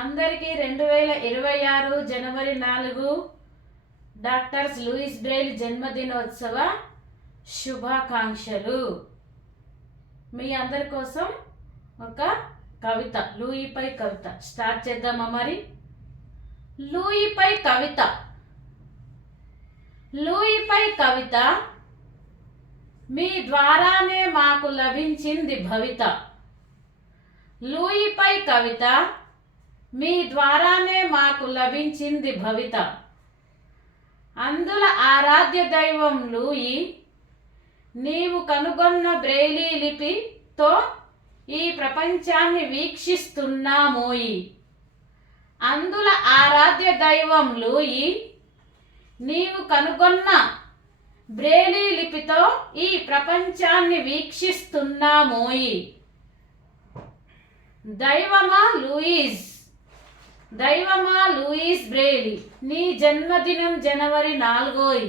అందరికీ 2026 జనవరి 4 doctor Louis Braille జన్మదినోత్సవ శుభాకాంక్షలు. మీ అందరి కోసం ఒక కవిత, లూయిపై కవిత స్టార్ట్ చేద్దామా మరి? లూయిపై కవిత. లూయిపై కవిత, మీ ద్వారానే మాకు లభించింది భవిత. లూయిపై కవిత, మీ ద్వారానే మాకు లభించింది భవిత. అందుల ఆరాధ్య దైవం లూయి, నీవు కనుగొన్న బ్రెయిలీ లిపితో ఈ ప్రపంచాన్ని వీక్షిస్తున్నామోయి. అందుల ఆరాధ్య దైవం లూయి, నీవు కనుగొన్న బ్రెయిలీ లిపితో ఈ ప్రపంచాన్ని వీక్షిస్తున్నామోయి. దైవమా లూయిస్ బ్రెయిలీ, నీ జన్మదినం జనవరి 4.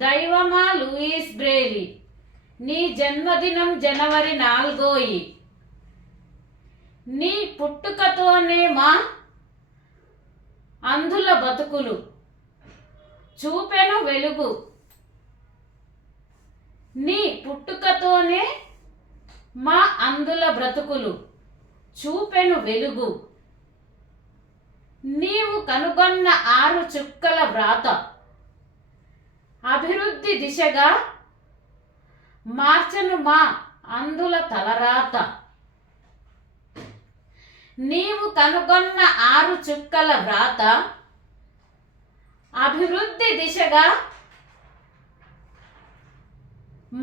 దైవమా లూయిస్ బ్రెయిలీ, నీ జన్మదినం జనవరి 4. నీ పుట్టుకతోనే మా అంధుల బతుకులు చూపెను వెలుగు. నీ పుట్టుకతోనే మా అంధుల బ్రతుకులు చూపెను వెలుగు. నీవు కనుగొన్న 6 చుక్కల వ్రాత అభివృద్ధి దిశగా మార్చను మా అంధుల తలరాత. నీవు కనుగొన్న 6 చుక్కల వ్రాత అభివృద్ధి దిశగా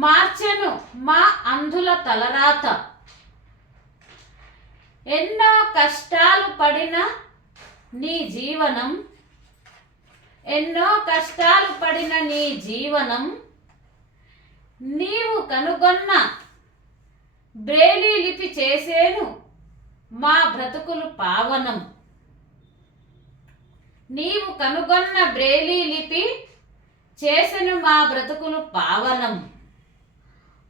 మార్చెను మా అంధుల తలరాత. ఎన్నో కష్టాలు పడిన నీ జీవనం, ఎన్నో కష్టాలు పడిన నీ జీవనం, నీవు కనుగొన్న బ్రెయిలీ లిపి చేసేను మా బ్రతుకులు పావనం. నీవు కనుగొన్న బ్రెయిలీ లిపి చేసెను మా బ్రతుకులు పావనం.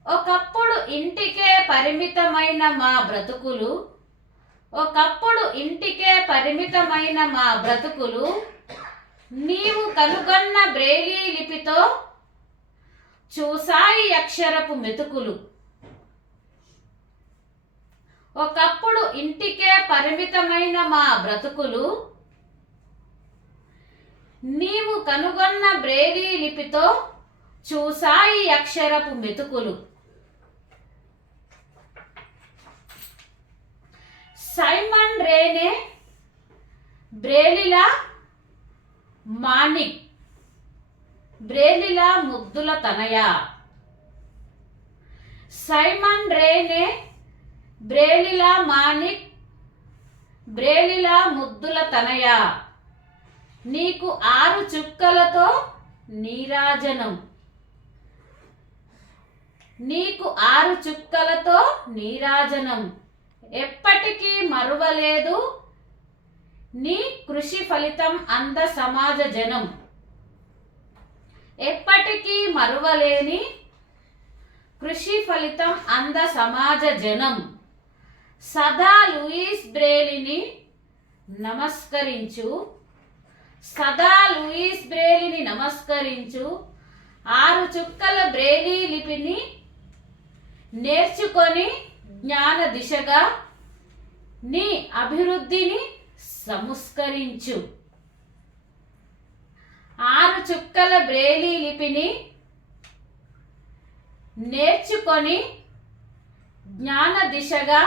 ఒకప్పుడు ఇంటికే పరిమితమైన మా బ్రతుకులు, ఒకప్పుడు ఇంటికే పరిమితమైన మా బ్రతుకులు, నీవు కనుగొన్న బ్రెయిలీ లిపితో చూసాయి అక్షరపు మెతుకులు. ఒకప్పుడు ఇంటికే పరిమితమైన మా బ్రతుకులు, నీవు కనుగొన్న బ్రెయిలీ లిపితో చూసాయి అక్షరపు మెతుకులు. సైమన్ రేనే బ్రెయిలీలా మానిక్, బ్రెయిలీలా ముద్దుల తనయ. సైమన్ రేనే బ్రెయిలీలా మానిక్, బ్రెయిలీలా ముద్దుల తనయ. నీకు 6 చుక్కలతో నీరాజనం, నీకు 6 చుక్కలతో నీరాజనం. ఎప్పటికీ మరువలేదు నీ కృషి ఫలితం అంద సమాజ జనం. ఎప్పటికీ మరువలేని కృషి ఫలితం అంద సమాజ జనం. సదా లూయిస్ బ్రెయిలీని నమస్కరించు, సదా లూయిస్ బ్రెయిలీని నమస్కరించు. 6 చుక్కల బ్రెయిలీ లిపిని నేర్చుకొని జ్ఞాన దిశగా నీ అభివృద్ధిని సంస్కరించు. 6 చుక్కల బ్రెయిలీ లిపిని నేర్చుకొని జ్ఞాన దిశగా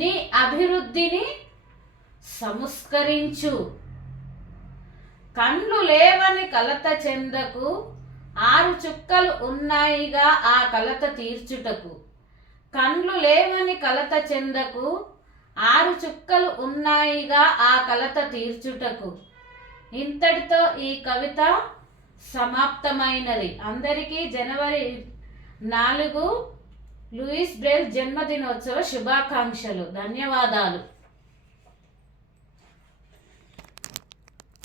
నీ అభివృద్ధిని సంస్కరించు. కండ్లు లేవని కలత చెందకు, 6 చుక్కలు ఉన్నాయిగా ఆ కలత తీర్చుటకు. కండ్లు లేవని కలత చెందకు, 6 చుక్కలు ఉన్నాయిగా ఆ కలత తీర్చుటకు. ఇంతటితో ఈ కవిత సమాప్తమైనది. అందరికీ జనవరి 4 లూయిస్ బ్రెయిల్ జన్మదినోత్సవ శుభాకాంక్షలు. ధన్యవాదాలు.